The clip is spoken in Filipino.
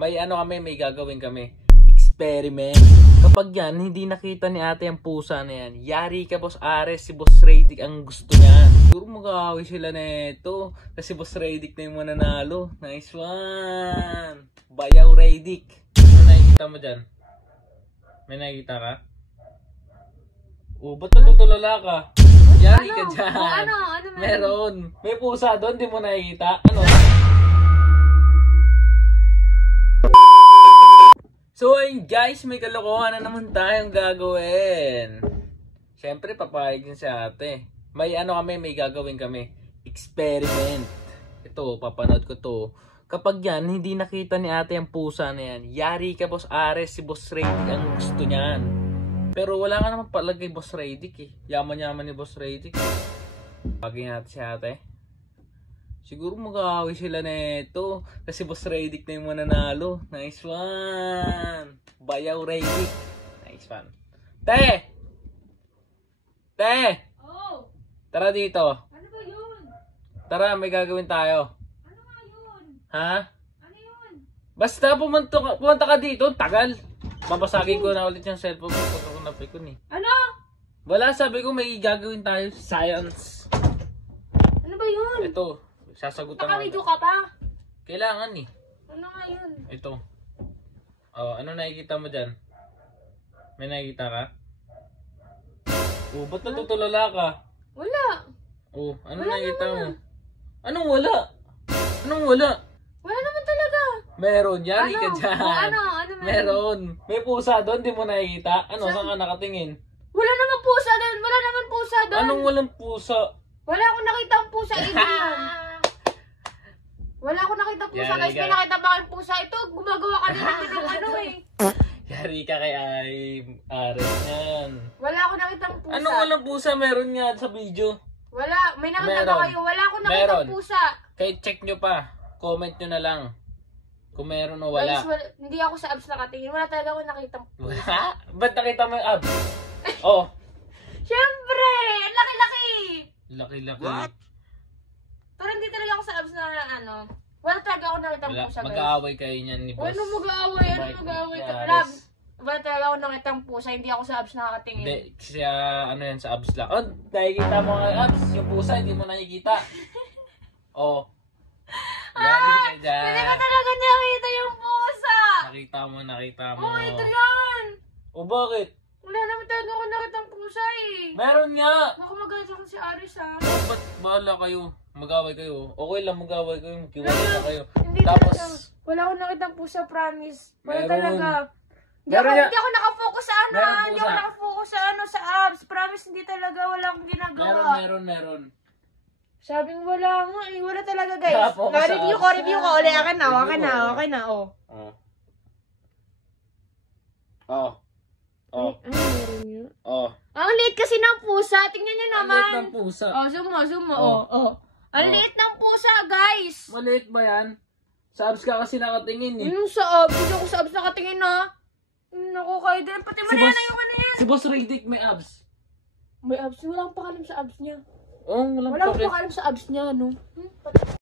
May gagawin kami. Experiment. Kapag yan, hindi nakita ni ate ang pusa na yan, yari ka, Boss Ares, si Boss Radic ang gusto niyan. Siguro mag-aaway sila neto. Kasi Boss Radic na yung mananalo. Nice one! Bayaw Radic. Ano nakikita mo dyan? May nakikita ka? Oh, ba't natutulala ka? Yari ka dyan. Ano? Meron. May pusa doon, di mo nakikita. Ano? So ayun guys, may kalokohan na naman tayong gagawin. Siyempre papayag din si ate. May gagawin kami. Experiment. Ito, papanood ko to. Kapag yan, hindi nakita ni ate ang pusa na yan, yari ka, Boss Ares, si Boss Radic ang gusto niyan. Pero wala nga naman palagay Boss Radic eh. Yaman-yaman ni Boss Radic. Pagin natin si ate. Siguro mag-aaway sila neto. Kasi Boss Radic na yung mananalo. Nice one! Bayaw Radic. Nice one. Te! Oh! Tara dito. Ano ba yun? Tara, may gagawin tayo. Ano nga yun? Ha? Ano yun? Basta pumunta ka dito. Tagal. Babasagin ko na ulit yung cellphone ko pag ako napikon eh. Ano? Wala, sabi ko may gagawin tayo. Science. Ano ba yun? Ito. Sasagutan ko. Naka-video ka pa? Kailangan eh. Ano nga yun? Ito. Oh, ano nakikita mo dyan? May nakikita ka? Oh, ba't natutulala ka? Wala. Oh, ano Wala nakikita mo? naman. Anong wala? Anong wala? Wala naman talaga. Meron, yari ka dyan. Ano Meron. May pusa doon, di mo nakikita? Ano, saan ka nakatingin? Wala naman pusa doon. Wala naman pusa doon. Anong walang pusa? Wala akong nakita ang pusa. Adrian. Wala akong nakita ang pusa. Yari Guys, ka. may nakita ba kayong pusa? Ito, gumagawa ka din ng ano eh. Yari ka kay Ares yan. Wala akong nakita ang pusa. Anong walang pusa? Meron nga sa video. Wala. May nakita Meron. ba kayo? Wala akong nakita Meron. ang pusa. Kahit check nyo pa. Comment nyo na lang. Kung meron o Guys, wala. hindi ako sa abs nakatingin. Wala talaga akong nakita ang pusa. Wala? Ba't nakita mo yung abs? Oh. Siyempre! Ang laki-laki! Laki-laki. Pero hindi talaga ako sa abs na ano. Wala talaga ako nakita ang Wala. pusa, guys. Mag-aaway kayo niyan ni Boss. Ano mag-aaway? Ano Mike mag-aaway? Yaris. Lab, wala talaga ako nakita ang pusa. Hindi ako sa abs nakakatingin. Hindi. Siya, ano yan, sa abs lang. Oh, nakikita mo nga yung abs. Yung pusa, hindi mo nakikita. Oh. Yari ka dyan. Hindi ko talaga nakita yung pusa! Nakita mo. Oh, Adrian! O bakit? Wala naman talaga ako nakita ang pusa eh. Meron nga. Baka magalit ako si Aris ha. Oh, ba't bahala kayo? Mag-away kayo. Okay lang mag-away kayo. Magkiwalay na kayo. Hindi Tapos, talaga. Wala akong nakita ang pusa, promise. Wala Meron. talaga. Meron Hindi ako nakafocus sa ano. Meron Hindi ako pusa. nakafocus sa ano, sa abs. Promise, hindi talaga. Wala akong ginagawa. meron. Sabing wala nga eh. Wala talaga guys. Nakafocus sa Review abs. ko. Uli, akin na. Review mo. Oh. Oh. Oh. Ano meron yun? Oh. Ang liit kasi ng pusa. Tingnan nyo Ang naman. liit ng pusa. Oh, zoom mo. Oh. Oh. Ang Oh. liit ng pusa, guys. Maliit ba yan? Sa abs ka kasi nakatingin eh. Yung sa abs. Hindi ako sa abs nakatingin na. Naku, kayo din. Pati Si mo Boss- na yung ano yan. Si Boss Radic may abs. May abs. Wala akong pakalam sa abs niya. Oh, walang Wala akong pakialam. pakalam sa abs niya, no?